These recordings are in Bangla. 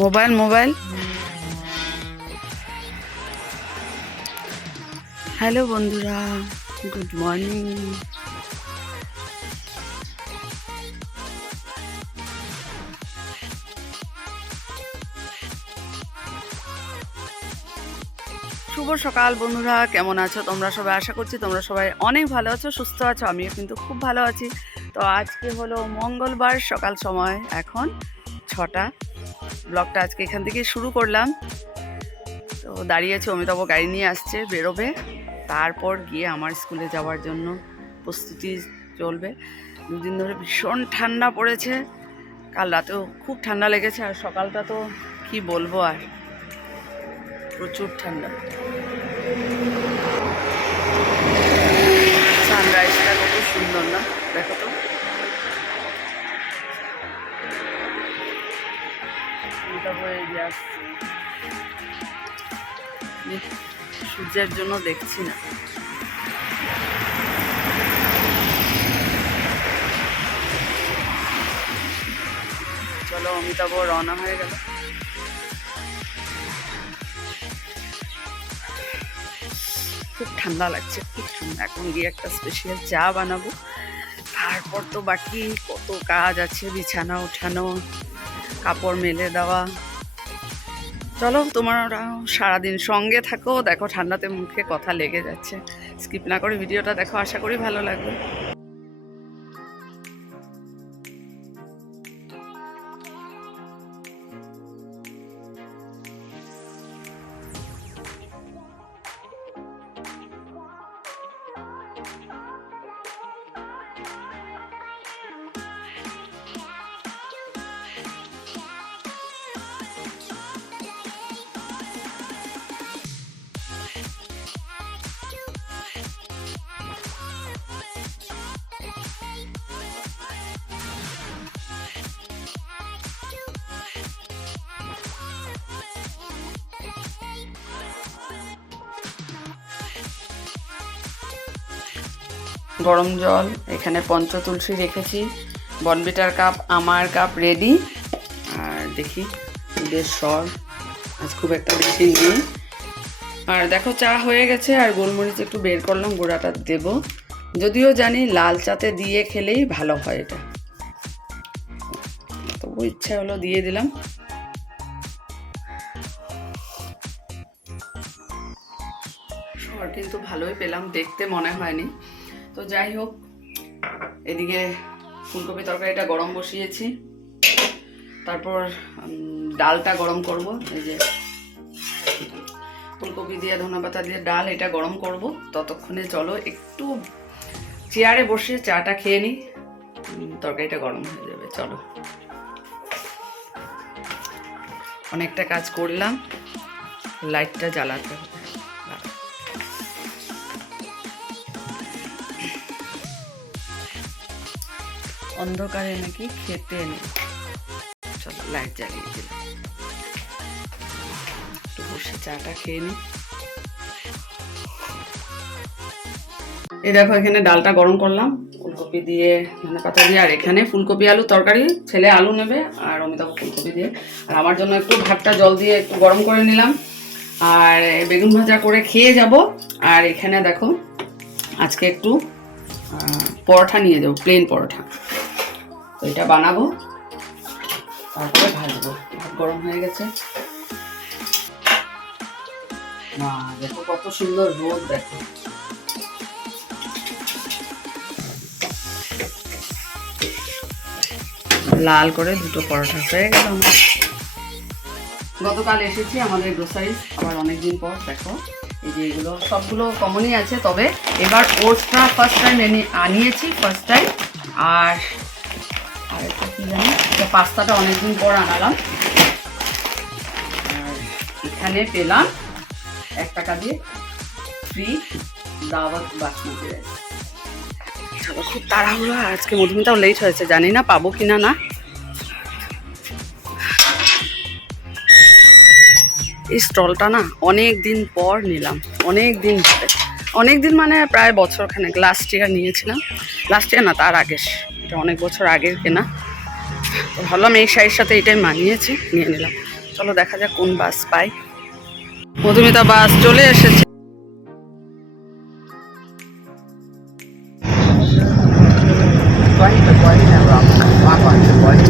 মোবাইল মোবাইল হ্যালো বন্ধুরা, গুড মর্নিং। শুভ সকাল বন্ধুরা, কেমন আছো তোমরা সবাই? আশা করছি তোমরা সবাই অনেক ভালো আছো, সুস্থ আছো। আমিও কিন্তু খুব ভালো আছি। তো আজকে হলো মঙ্গলবার, সকাল সময় এখন 6টা। ব্লগটা আজকে এখান থেকে শুরু করলাম। তো দাঁড়িয়েছে, অমিতাভ গাড়ি নিয়ে আসছে, বেরোবে, তারপর গিয়ে আমার স্কুলে যাওয়ার জন্য প্রস্তুতি চলবে। দুদিন ধরে ভীষণ ঠান্ডা পড়েছে, কাল রাতেও খুব ঠান্ডা লেগেছে, আর সকালটা তো কি বলবো, আর প্রচুর ঠান্ডা। সানরাইজটা কত সুন্দর না, দেখো তো। সূর্যের জন্য দেখছি না। চলো, অমিতাভ রওনা হয়ে গেল। খুব ঠান্ডা লাগছে, খুব ঠান্ডা। এখন গিয়ে একটা স্পেশাল চা বানাবো, তারপর তো বাকি কত কাজ আছে, বিছানা ওঠানো, কাপড় মেলে দেওয়া। চলো, তোমরা সারাদিন সঙ্গে থাকো, দেখো ঠান্ডাতে মুখে কথা লেগে যাচ্ছে। স্কিপ না করে ভিডিওটা দেখো, আশা করি ভালো লাগবে। গরম জল, এখানে পঞ্চতুলসী রেখেছি, বনবিটার কাপ, আমার কাপ রেডি। আর দেখি দুধের সর আজ খুব একটা বেশি নেই। আর দেখো চা হয়ে গেছে, আর গোলমরিচ একটু বের করলাম, গুঁড়াটা দেব। যদিও জানি লাল চাতে দিয়ে খেলেই ভালো হয় এটা, তবু ইচ্ছা হলো দিয়ে দিলাম। সর কিন্তু ভালোই পেলাম, দেখতে মনে হয়নি। তো যাই হোক, এদিকে ফুলকপি তরকারিটা গরম বসিয়েছি, তারপর ডালটা গরম করব। এই যে ফুলকপি দিয়ে ধনেপাতা দিয়ে ডাল, এটা গরম করব। ততক্ষণে চলো একটু চেয়ারে বসে চাটা খেয়ে নিই, তরকারিটা গরম হয়ে যাবে। চলো, অনেকটা কাজ করলাম, লাইটটা জ্বালাতে হবে। অন্ধকারে নাকি খেতে নেই। চলো, লাইট জ্বালিয়ে দিলাম, একটু বসে চাটা খেয়ে নিই। এই দেখো, এখানে ডালটা গরম করলাম ফুলকপি দিয়ে, ধনেপাতা দিয়ে। আর এখানে ফুলকপি আলু তরকারি, ছেলে আলু নেবে আর অমিতাভ ফুলকপি দিয়ে। আর আমার জন্য একটু ভাতটা জল দিয়ে একটু গরম করে নিলাম, আর বেগুন ভাজা করে খেয়ে যাব। আর এখানে দেখো, আজকে একটু পরোটা নিয়ে যাবো, প্লেন পরোটা। তো এটা বানাবো, তারপরে ভাজবো। ভাত গরম হয়ে গেছে। না, দেখো কত সুন্দর রোদ, দেখো। লাল করে দুটো পরোটা হয়ে গেল আমার। গতকাল এসেছি আমাদের গ্রোসারিজ আবার অনেকদিন পর। দেখো এই যে এগুলো সবগুলো কমনই আছে, তবে এবার ওটসটা ফার্স্ট টাইম আনিয়েছি ফার্স্ট টাইম। আর একটা কী জানি, পাস্তাটা অনেকদিন পর আনালাম। আর এখানে পেলাম 1 টাকা দিয়ে ফ্রি দাওয়াত বাসমতি রাইস। খুব তাড়াহুড়ো, আজকে মধুমিতাও লেট হয়েছে, জানি না পাবো কিনা না। এই স্টলটা না অনেক দিন পর নিলাম, অনেক দিন মানে প্রায় বছরখানেক। লাস্ট ইয়ার নিয়েছিলাম, লাস্ট ইয়ার না তার আগের, এটা অনেক বছর আগের কেনা। তো ভাবলাম এই শাড়ির সাথে এটাই মানিয়েছে, নিয়ে নিলাম। চলো দেখা যাক কোন বাস পাই। মধুমিতা বাস চলে এসেছে।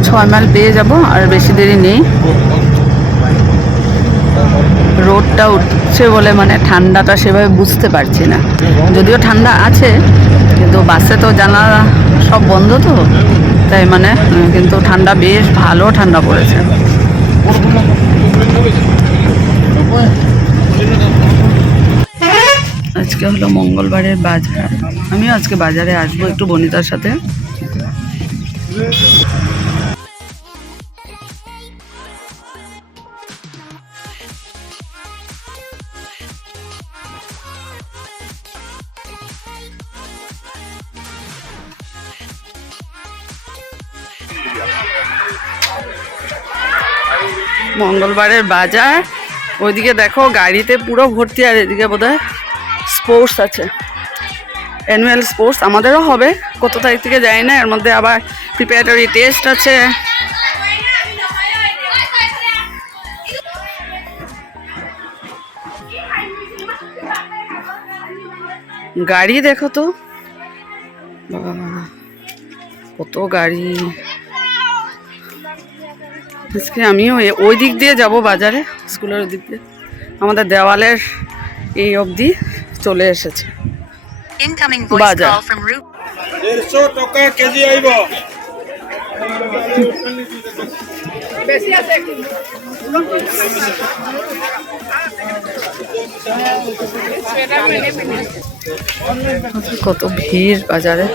ছয় মাইল পেয়ে যাব, আর বেশি দেরি নেই। রোদটা উঠছে বলে মানে ঠান্ডাটা সেভাবে বুঝতে পারছি না, যদিও ঠান্ডা আছে, কিন্তু বাসে তো জানালা সব বন্ধ তো, তাই মানে কিন্তু ঠান্ডা বেশ ভালো ঠান্ডা পড়েছে। আজকে হলো মঙ্গলবারের বাজার, আমিও আজকে বাজারে আসবো একটু বনিতার সাথে। মঙ্গলবারের বাজার, ওইদিকে দেখো গাড়িতে পুরো ভর্তি, আর এদিকে বোধহয় স্পোর্টস আছে, অ্যানুয়াল স্পোর্টস। আমাদেরও হবে কত তারিখ থেকে যাই না, এর মধ্যে আবার প্রিপারেটরি টেস্ট আছে। গাড়ি দেখো তো, কত গাড়ি। আজকে আমিও ওই দিক দিয়ে যাব বাজারে, স্কুলের ওই দিক দিয়ে। আমাদের দেওয়ালের এই অবধি চলে এসেছে বাজার। কত ভিড় বাজারে।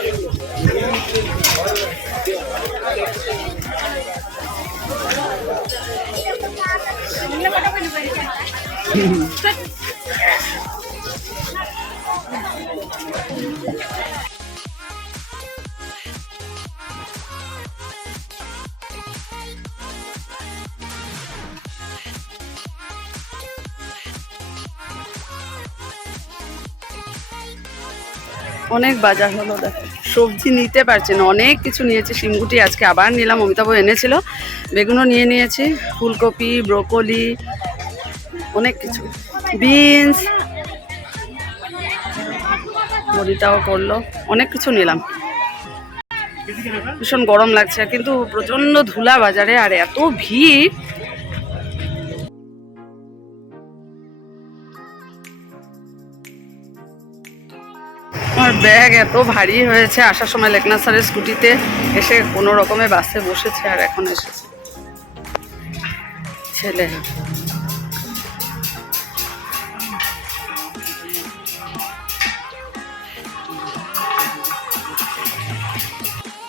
অনেক বাজার হলো, দেখো সবজি নিতে পারছি না, অনেক কিছু নিয়েছি। শিমগুটি আজকে আবার নিলাম, অমিতাভ এনেছিল। বেগুনও নিয়ে নিয়েছি, ফুলকপি, ব্রোকলি, অনেক কিছু, বিনস, বড়িটাও করলো, অনেক কিছু নিলাম। ভীষণ গরম লাগছে, কিন্তু প্রচন্ড ধুলা বাজারে, আর এত ভিড়। আমার ব্যাগ এত ভারী হয়েছে, আসার সময় লেকনা স্যারের স্কুটিতে এসে কোনো রকমে বাসে বসেছে, আর এখন এসেছে ছেলে।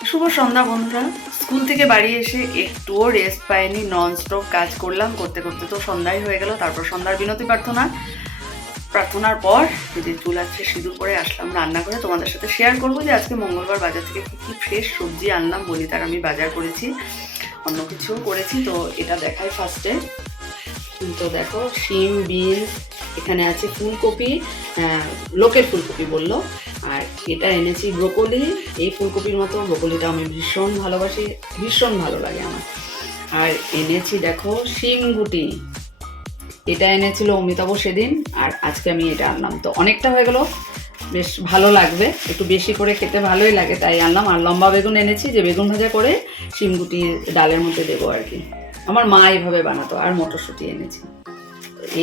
শুভ সন্ধ্যা বন্ধুরা। স্কুল থেকে বাড়ি এসে একটুও রেস্ট পাইনি, ননস্টপ কাজ করলাম, করতে করতে তো সন্ধ্যাই হয়ে গেল। তারপর সন্ধ্যার বিনতি প্রার্থনার পর যদি চুল আছে সিঁদুর করে আসলাম রান্নাঘরে। তোমাদের সাথে শেয়ার করবো যে আজকে মঙ্গলবার বাজার থেকে কী কী ফ্রেশ সবজি আনলাম। বলি তার আমি বাজার করেছি, অন্য কিছুও করেছি, তো এটা দেখাই ফার্স্টে। তো দেখো শিম, বিনস, এখানে আছে ফুলকপি, লোকের ফুলকপি বললো, আর এটা এনেছি ব্রোকলি। এই ফুলকপির মতো ব্রোকলিটা আমি ভীষণ ভালোবাসি, ভীষণ ভালো লাগে আমার। আর এনেছি দেখো শিমগুটি, এটা এনেছিল অমিতাভ সেদিন, আর আজকে আমি এটা আনলাম। তো অনেকটা হয়ে গেল, বেশ ভালো লাগবে, একটু বেশি করে খেতে ভালোই লাগে তাই আনলাম। আর লম্বা বেগুন এনেছি, যে বেগুন ভাজা করে শিমগুটি ডালের মধ্যে দেবো আর কি। আমার মা এইভাবে বানাতো। আর মটরশুঁটি এনেছি।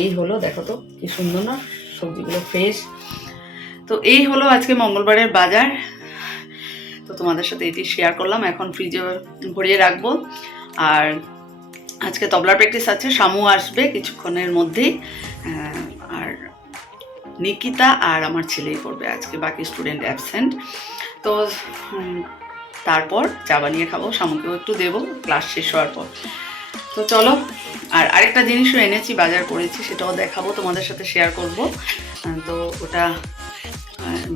এই হলো, দেখো তো কি সুন্দর না, সবজিগুলো ফ্রেশ। তো এই হলো আজকে মঙ্গলবারের বাজার। তো তোমাদের সাথে এটি শেয়ার করলাম। এখন ফ্রিজে ভরিয়ে রাখবো। আর আজকে তবলার প্র্যাকটিস আছে, শামু আসবে কিছুক্ষণের মধ্যেই, আর নিকিতা আর আমার ছেলেই করবে আজকে, বাকি স্টুডেন্ট অ্যাবসেন্ট। তো তারপর চা বানিয়ে খাবো, শামুকেও একটু দেবো ক্লাস শেষ হওয়ার পর। তো চলো, আর আরেকটা জিনিসও এনেছি, বাজার করেছি, সেটাও দেখাবো, তোমাদের সাথে শেয়ার করব। তো ওটা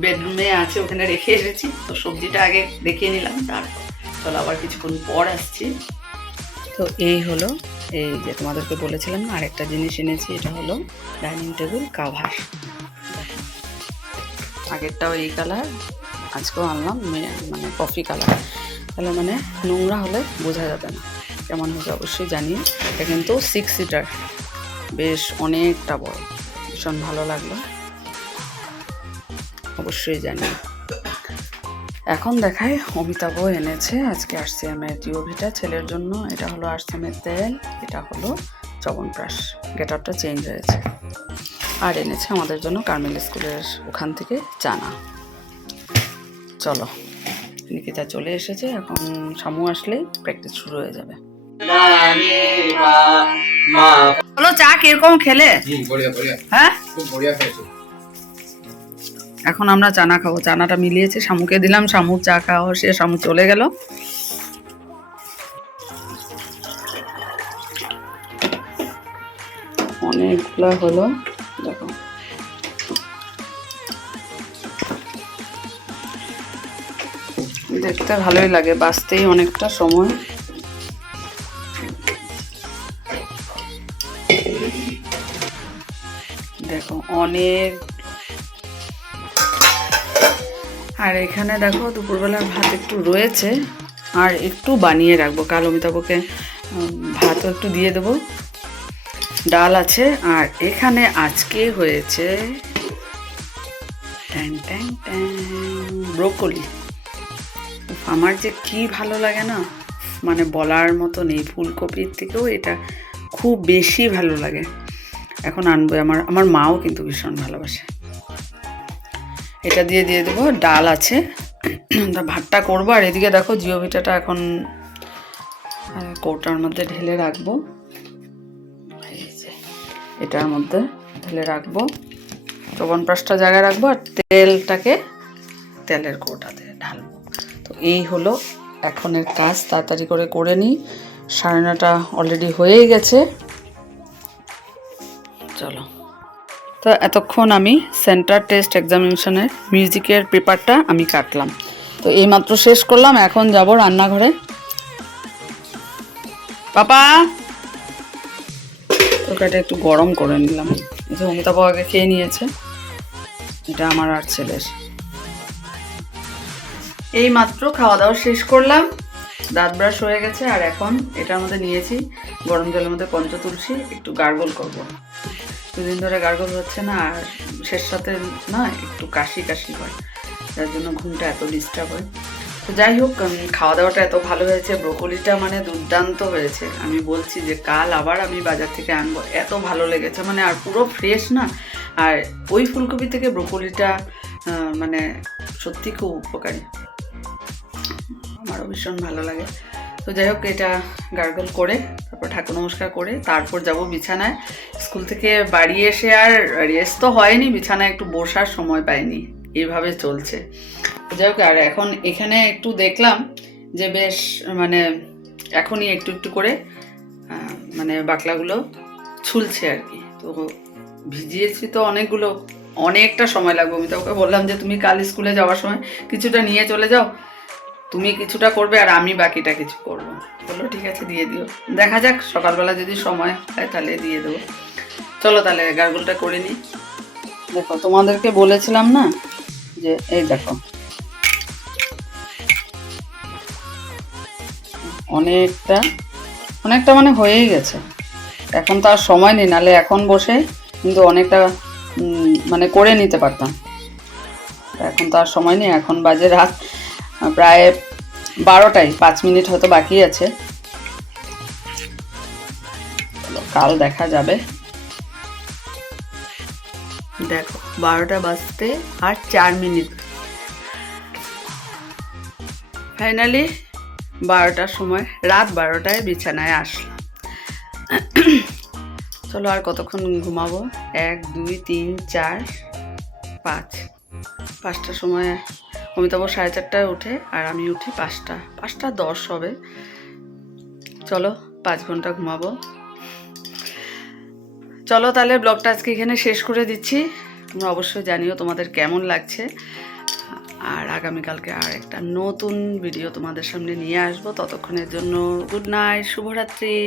বেডরুমে আছে, ওখানে রেখে এসেছি। তো সবজিটা আগে দেখিয়ে নিলাম, তারপর চলো আবার কিছুক্ষণ পর আসছি। তো এই হলো, এই যে তোমাদেরকে বলেছিলাম না আরেকটা জিনিস এনেছি, এটা হলো ডাইনিং টেবিল কাভার। আগেরটাও এই কালার, আজকেও আনলাম মানে কফি কালার, তাহলে মানে নোংরা হলে বোঝা যাবে না। কেমন হয়েছে অবশ্যই জানিয়ে। এটা কিন্তু 6 সিটার, বেশ অনেকটা বড়, ভীষণ ভালো লাগলো, অবশ্যই জানিয়ে। এখন দেখাই, অমিতাভ এনেছে আজকে আরসিএমের জিওভিটা ছেলের জন্য। এটা হলো আরসিএমের তেল, এটা হলো চবনপ্রাশ, গেট আপটা চেঞ্জ হয়েছে। আর এনেছে আমাদের জন্য কার্মেল স্কুলের ওখান থেকে চানা। চলো, নিকিতা চলে এসেছে, এখন শামু আসলেই প্র্যাকটিস শুরু হয়ে যাবে। বলো চা কিরকম খেলে? হ্যাঁ, এখন আমরা চানা খাবো। চানাটা মিলিয়েছে, শামুকে দিলাম, শামুর চা খাওয়া সে, শামু চলে গেল। অনেকগুলা হলো, দেখো দেখতে ভালোই লাগে, বাঁচতেই অনেকটা সময়। দেখো অনেক, আর এখানে দেখো দুপুরবেলার ভাত একটু রয়েছে, আর একটু বানিয়ে রাখবো, কাল অমিতাভকে ভাতও একটু দিয়ে দেবো। ডাল আছে, আর এখানে আজকে হয়েছে ব্রোকলি। আমার যে কি ভালো লাগে না, মানে বলার মতো নেই। ফুলকপির থেকেও এটা খুব বেশি ভালো লাগে। এখন আনবো, আমার মাও কিন্তু ভীষণ ভালোবাসে। এটা দিয়ে দেবো, ডাল আছে, ভাতটা করবো। আর এদিকে দেখো জিওভিটাটা এখন কৌটার মধ্যে ঢেলে রাখবো, এই যে এটার মধ্যে ঢেলে রাখবো, চবনপ্রাশটা জায়গায় রাখবো, আর তেলটাকে তেলের কৌটাতে ঢালবো। তো এই হলো এখনের কাজ, তাড়াতাড়ি করে নিই। 9:30 অলরেডি হয়েই গেছে। চলো, তো এতক্ষণ আমি সেন্টার টেস্ট এক্সামিনেশনের মিউজিকের পেপারটা আমি কাটলাম। তো এইমাত্র শেষ করলাম, এখন যাব রান্নাঘরে। পাপা, তরকারিটা একটু গরম করে নিলাম। এই যে অমিতাভ আগে খেয়ে নিয়েছে, এটা আমার আর ছেলের। এই মাত্র খাওয়া দাওয়া শেষ করলাম, দাঁত ব্রাশ হয়ে গেছে। আর এখন এটার মধ্যে নিয়েছি গরম জলের মধ্যে পঞ্চতুলসী, একটু গার্গল করব। দুদিন ধরে গার্গল হচ্ছে না, আর শেষ সাথে না একটু কাশি হয়, যার জন্য ঘুমটা এত ডিস্টার্ব হয়। তো যাই হোক, খাওয়া দাওয়াটা এত ভালো হয়েছে, ব্রোকলিটা মানে দুর্দান্ত হয়েছে। আমি বলছি যে কাল আবার আমি বাজার থেকে আনবো, এত ভালো লেগেছে মানে, আর পুরো ফ্রেশ না। আর ওই ফুলকপি থেকে ব্রোকলিটা মানে সত্যি খুব উপকারী, আমারও ভীষণ ভালো লাগে। তো যাই হোক, এটা গার্গল করে তারপর ঠাকুর নমস্কার করে তারপর যাব বিছানায়। স্কুল থেকে বাড়ি এসে আর রেস্ট তো হয়নি, বিছানায় একটু বসার সময় পাইনি, এইভাবে চলছে। যাই হোক, আর এখন এখানে একটু দেখলাম যে বেশ মানে এখনই একটু করে মানে বাকলাগুলো ছুলছে আর কি। তো ভিজিয়েছি তো অনেকগুলো, অনেকটা সময় লাগবে। আমি তো ওকে বললাম যে তুমি কাল স্কুলে যাওয়ার সময় কিছুটা নিয়ে চলে যাও, তুমি কিছুটা করবে আর আমি বাকিটা কিছু করবো। বললো ঠিক আছে, দিয়ে দিও, দেখা যাক সকালবেলা যদি সময় হয় তাহলে দিয়ে দেবো। চলো তাহলে গার্গলটা করে নিই। দেখো তোমাদেরকে বলেছিলাম না যে এই দেখো অনেকটা মানে হয়েই গেছে। এখন তো আর সময় নেই, নাহলে এখন বসে কিন্তু অনেকটা মানে করে নিতে পারতাম। এখন তো আর সময় নেই, এখন বাজে রাত প্রায় 12টায় 5 মিনিট হয়তো বাকি আছে, কাল দেখা যাবে। দেখো 12টা বাজতে আর 4 মিনিট। ফাইনালি 12টার সময়, রাত 12টায় বিছানায় আসলাম। চলো আর কতক্ষণ ঘুমাবো, 1 2 3 4 5, 5টার সময় অমিতাভ 4:30টায় ওঠে আর আমি উঠি 5টা 10 হবে। চলো 5 ঘন্টা ঘুমাবো। চলো তাহলে ব্লগটা আজকে এখানে শেষ করে দিচ্ছি। তোমরা অবশ্যই জানিও তোমাদের কেমন লাগছে, আর আগামীকালকে আর একটা নতুন ভিডিও তোমাদের সামনে নিয়ে আসবো। ততক্ষণের জন্য গুড নাইট, শুভরাত্রি।